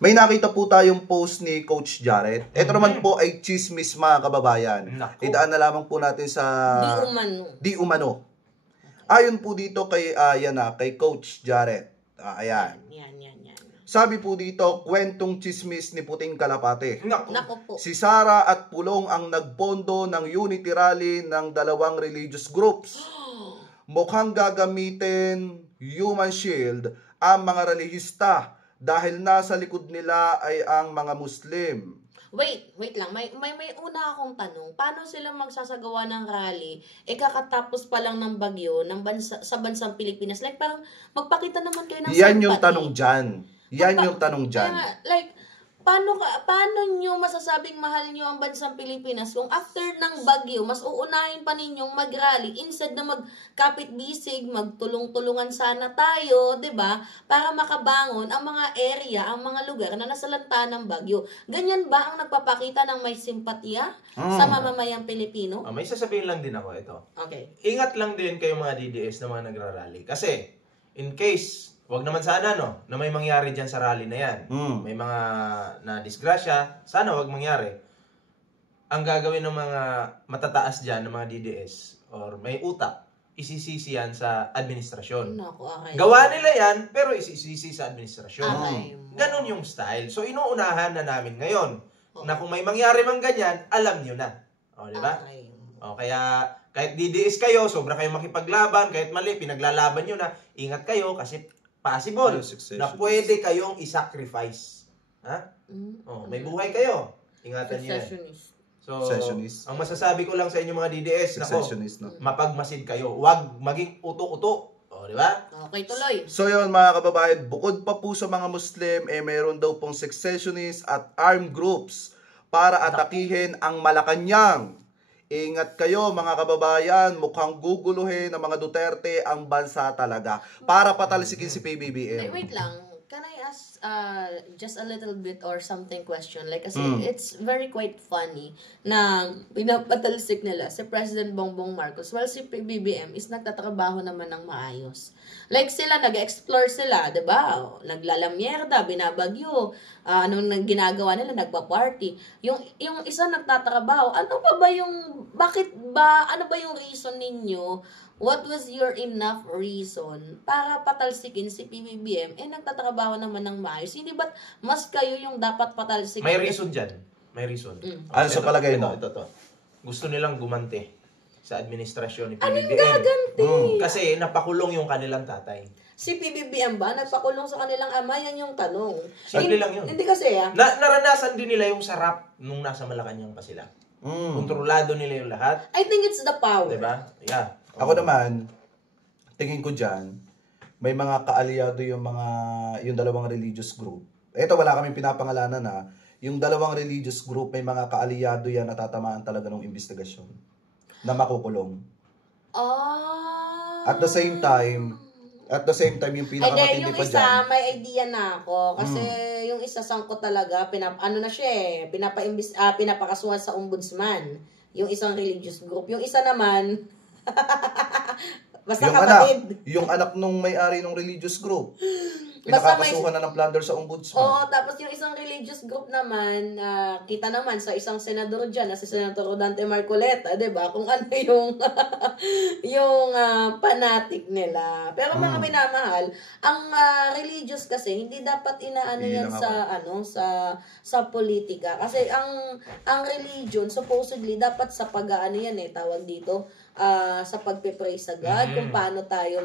May nakita po tayong post ni Coach Jared. Ito naman po ay chismis mga kababayan. Idaan na lamang po natin sa Di Umano. Ayon po dito kay kay Coach Jared. Ayan. Yan. Sabi po dito, kwentong chismis ni Puting Kalapate. Nako po. Si Sara at Pulong ang nagpondo ng unity rally ng dalawang religious groups. Mukhang gagamitin human shield ang mga relihista dahil nasa likod nila ay ang mga Muslim. Wait lang. May una akong tanong. Paano sila magsasagawa ng rally? Kakatapos pa lang ng bagyo sa bansang Pilipinas. Like, parang magpakita naman kayo ng Yan yung tanong dyan. Yan yung tanong dyan. Kaya, like, paano nyo masasabing mahal nyo ang bansang Pilipinas kung after ng bagyo, mas uunahin pa ninyong mag-rally instead na magkapit-bisig, magtulong-tulungan sana tayo, 'di ba? Para makabangon ang mga area, ang mga lugar na nasa lanta ng bagyo. Ganyan ba ang nagpapakita ng may simpatya sa mamamayang Pilipino? May sasabihin lang din ako ito. Okay. Ingat lang din kayo mga DDS na mga nagrarally. Kasi, in case wag naman sana na may mangyari dyan sa rally na yan. May mga na-disgrasya, sana wag mangyari. Ang gagawin ng mga matataas dyan, ng mga DDS, or may utak, isisisi yan sa administrasyon. Gawa nila yan, pero isisisi sa administrasyon. Ganon yung style. So, inuunahan na namin ngayon, na kung may mangyari mang ganyan, alam nyo na. O, di ba? Kaya, kahit DDS kayo, sobra kayo makipaglaban, kahit mali, pinaglalaban nyo na, ingat kayo kasi possible na pwede kayong i-sacrifice. May buhay kayo. Ingatan niyo yan. So, ang masasabi ko lang sa inyo mga DDS, mapagmasid kayo. Huwag maging uto-uto. Di ba? Okay, tuloy. So yun mga kababayan, bukod pa po sa mga Muslim, mayroon daw pong secessionist at armed groups para atakihin ang Malacanang. Ingat kayo mga kababayan, mukhang guguluhin ng mga Duterte ang bansa talaga para patalsikin si PBBM. Wait lang, can I ask just a little bit or something question? Like, kasi it's very quite funny na pinapatalsik nila si President Bongbong Marcos while si PBBM is nagtatrabaho naman ng maayos. Like sila, nag-explore sila, diba? Naglalamyerda, binabagyo. Anong ginagawa nila? Nagpa-party. Yung isa nagtatrabaho, ano ba yung reason ninyo? What was your enough reason para patalsikin si PBBM? Nagtatrabaho naman ng maayos. Hindi ba't mas kayo yung dapat patalsikin? May reason dyan. May reason. Ano sa palagay mo? Ito. Gusto nilang gumante sa administrasyon ni PBBM. Anong gaganti? Kasi napakulong yung kanilang tatay. Si PBBM ba? Nagpakulong sa kanilang ama? Yan yung tanong. Simple lang yun. Hindi kasi naranasan din nila yung sarap nung nasa Malacanang pa sila. Kontrolado nila yung lahat. I think it's the power. Diba? Yeah. Ako naman, tingin ko dyan, may mga kaalyado yung dalawang religious group. Ito wala kaming pinapangalanan na yung dalawang religious group, may mga kaalyado yan na tatamaan talaga ng investigasyon na makukulong. At the same time, yung pinakamatindi pa dyan. Yung isa, may idea na ako. Kasi yung isa sangko talaga, pinapakasuhan sa ombudsman. Yung isang religious group. Yung isa naman, basta kapatid. Yung anak nung may-ari ng religious group. Pinakakasuhan na ng plunder sa ombudsman. Oo, tapos yung isang religious group naman, kita naman sa isang senador dyan, na si Senator Rodante Marcoleta, diba? Kung ano yung yung fanatic nila. Pero mga minamahal, ang religious kasi, hindi dapat inaano yan sa politika. Kasi ang religion, supposedly, dapat sa pag-ano yan tawag dito, sa pagpe-pray sa God, kung paano tayo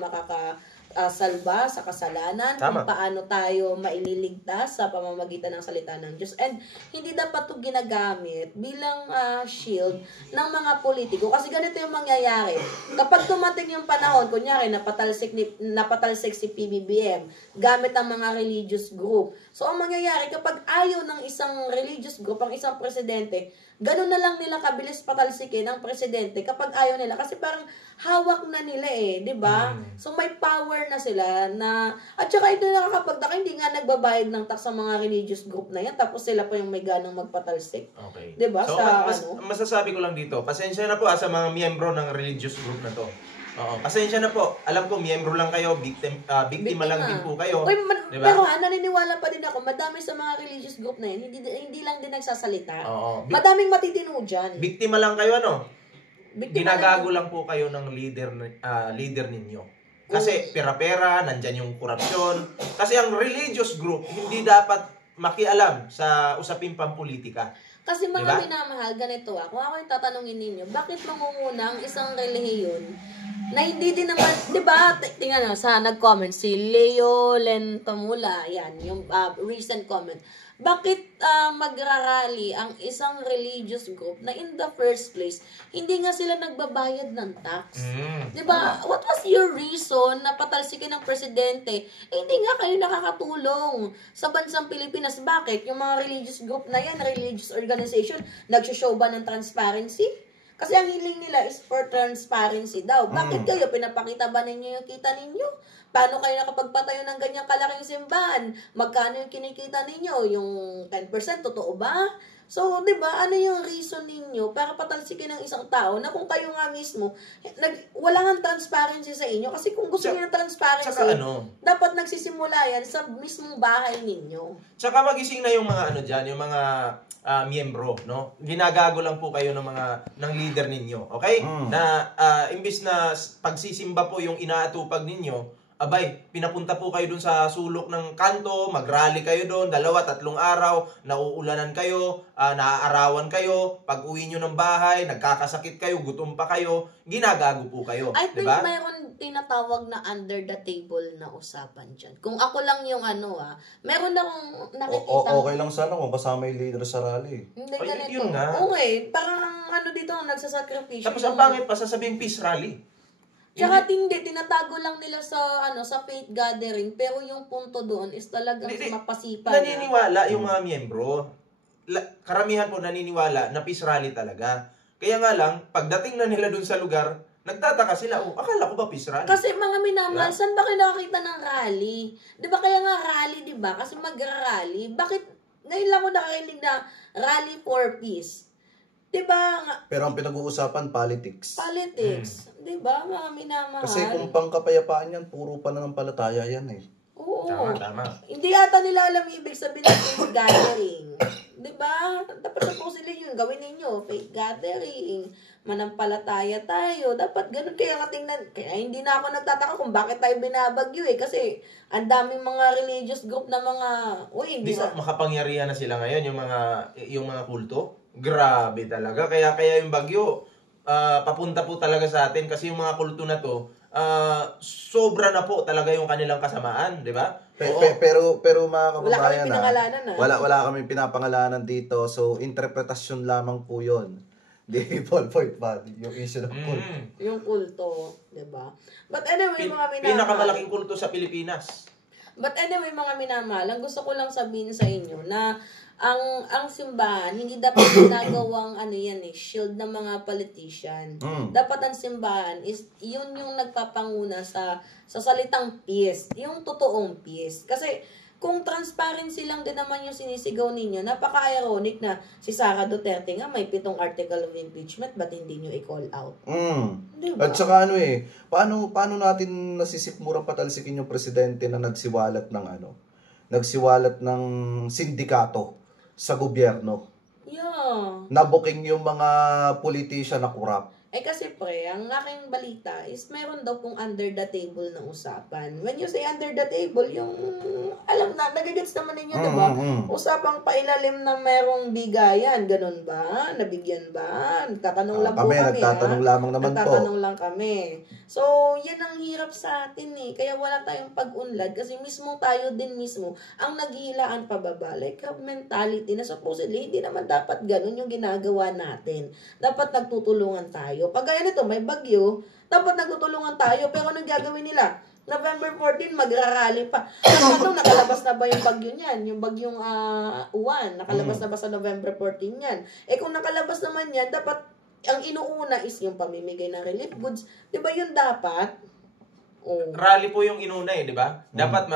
salba sa kasalanan, kung paano tayo maililigtas sa pamamagitan ng salita ng Diyos. And hindi dapat ito ginagamit bilang shield ng mga politiko. Kasi ganito yung mangyayari. Kapag tumating yung panahon, kunyari, napatalsik si PBBM, gamit ang mga religious group. So, ang mangyayari, kapag ayaw ng isang religious group, ang isang presidente, ganun na lang nila kabilis patalsikin ang presidente kapag ayaw nila. Kasi parang hawak na nila di ba? So may power na sila na, at saka ito nakakapagtaka, hindi nga nagbabayad ng tax sa mga religious group na yan, tapos sila pa yung may ganang magpatalsik. Okay. Di ba? So masasabi ko lang dito, pasensya na po sa mga miyembro ng religious group na to. Oo, pasensya na po. Alam ko, miyembro lang kayo, biktima lang din po kayo. Uy, diba? Pero naniniwala pa din ako, madami sa mga religious group na yun, hindi lang din nagsasalita. Oo. Madaming matitino dyan. Biktima lang kayo, ano? Biktima Ginagago lang po kayo ng leader ninyo. Kasi pera-pera, nandyan yung korupsyon. Kasi ang religious group, hindi dapat makialam sa usaping pampolitika. Kasi mga Diba? minamahal, ganito kung ako yung tatanungin ninyo, bakit mangunguna ang isang relihiyon na hindi din naman, di ba, tingnan nyo, sa nag-comment, si Leo Lentomula, yan, yung recent comment, bakit magrarally ang isang religious group na in the first place, hindi nga sila nagbabayad ng tax? Di ba? What was your reason na patalsikin ng presidente? Hindi nga kayo nakakatulong sa bansang Pilipinas. Bakit? Yung mga religious group na yan, religious organization, nagsishow ba ng transparency? Kasi ang hiling nila is for transparency daw. Bakit kayo? Pinapakita ba ninyo yung kita ninyo? Paano kayo nakapagpatayo ng ganyang kalaking simbahan? Magkano yung kinikita ninyo? Yung 10%, totoo ba? So, di ba, ano yung reason ninyo para patalsikin ng isang tao na kung kayo nga mismo, wala nga transparency sa inyo? Kasi kung gusto niyo ng transparency, dapat nagsisimula yan sa mismong bahay ninyo. Tsaka magising na yung mga dyan, yung mga miyembro, no? Ginagago lang po kayo ng leader ninyo, okay? Na imbis na pagsisimba po yung inaatupag ninyo, abay, pinapunta po kayo dun sa sulok ng kanto, mag-rally kayo dun, 2-3 araw, nauulanan kayo, naaarawan kayo, pag uwi nyo ng bahay, nagkakasakit kayo, gutom pa kayo, ginagago po kayo. I think diba? mayroon tinatawag na under the table na usapan dyan. Kung ako lang yung meron akong nakikita. Okay lang sana kung kasama yung leader sa rally. Hindi, Ay, ganito. yun nga. Okay, parang dito, nagsasakripisyo. Tapos ang pangit pa, sasabing peace rally. Tsaka tinatago lang nila sa sa faith gathering, pero yung punto doon is talagang mapasipa na. Naniniwala yung mga miyembro. Karamihan po naniniwala na peace rally talaga. Kaya nga lang, pagdating na nila dun sa lugar, nagtataka sila, akala ko ba peace rally? Kasi mga minamahal, saan ba kayo nakakita ng rally? Di ba kaya nga rally, di ba? Kasi mag-rally. Bakit, ngayon lang ako nakarinig na rally for peace. Diba? Pero ang pinag-uusapan, politics. Politics. Diba? Mga minamahal. Kasi kung pangkapayapaan yan, puro pananampalataya yan eh. Oo. Tama. Hindi ata nila alam ibig sabihin ng faith gathering. Diba? Dapat supposedly yun. Gawin ninyo. Faith gathering. Manampalataya tayo. Dapat ganun. Kaya nga tingnan. Kaya hindi na ako nagtataka kung bakit tayo binabagyo eh. Kasi ang daming mga religious group na mga... Di ba makapangyarihan na sila ngayon yung mga kulto? Grabe talaga. Kaya yung bagyo, papunta po talaga sa atin kasi yung mga kulto na to, sobra na po talaga yung kanilang kasamaan, di ba? Pero mga kababayan, wala kami pinapangalanan dito. So, interpretasyon lamang po yun. Di Paul point ba? Yung issue ng kulto. Yung kulto, di ba? But anyway, mga minamahal. Pinakamalaking kulto sa Pilipinas. But anyway, mga minamahal, ang gusto ko lang sabihin sa inyo na ang simbahan, hindi dapat ginagawang shield ng mga politician. Dapat ang simbahan is yun yung nagpapanguna sa salitang peace, yung totoong peace. Kasi kung transparency lang din naman yung sinisigaw ninyo, napaka-ironic na si Sara Duterte nga may 7 article of impeachment, ba't hindi nyo i-call out? Diba? At saka paano natin nasisikmurang patalsikin yung presidente na nagsiwalat ng sindikato sa gobyerno. Yeah. Nabuking yung mga politician na corrupt. Kasi ang aking balita is meron daw pong under the table na usapan. When you say under the table, yung alam na, nagagets naman ninyo, diba? Usapang pailalim na merong bigayan. Ganun ba? Nabigyan ba? Nagtatanong lang po kami. Nagtatanong lamang naman po. Nagtatanong lang kami. So, yan ang hirap sa atin eh. Kaya wala tayong pag-unlad kasi mismo tayo din mismo ang naghihilaan pababa. Like mentality na supposedly hindi naman dapat ganun yung ginagawa natin. Dapat nagtutulungan tayo. Pag gaya nito, may bagyo, dapat nagtutulungan tayo. Pero anong gagawin nila? November 14, magrarally pa. Ano, nakalabas na ba yung bagyo niyan? Yung bagyong Uwan, nakalabas na ba sa November 14 yan? Kung nakalabas naman yan, dapat ang inuuna is yung pamimigay ng relief goods. Diba yun dapat? rally po yung inuna di ba? Dapat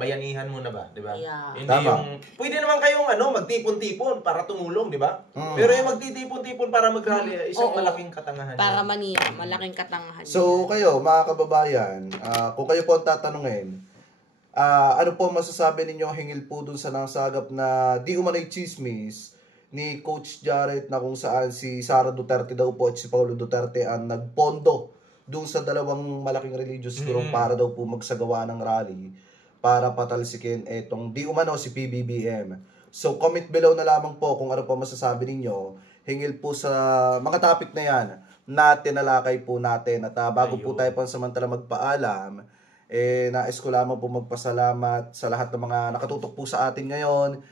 bayanihan muna ba, di ba? Yeah. Hindi Tama. yung pwede naman kayong magtipon-tipon para tumulong, di ba? Pero yung magtitipon-tipon para mag-rally, isang malaking katangahan. Para maniya, malaking katangahan. So kayo, mga kababayan, kung kayo po ang tatanungin, ano po masasabi ninyo hingil po dun sa nasagap na di umano'y chismis ni Coach Jared na kung saan si Sara Duterte daw po at si Paulo Duterte ang nagpondo dun sa dalawang malaking religious group para daw po magsagawa ng rally para patalsikin etong di umano si PBBM. So comment below na lamang po kung ano po masasabi ninyo hingil po sa mga topic na yan na tinalakay po natin. At bago po tayo pansamantala magpaalam, nais ko lamang po magpasalamat sa lahat ng mga nakatutok po sa atin ngayon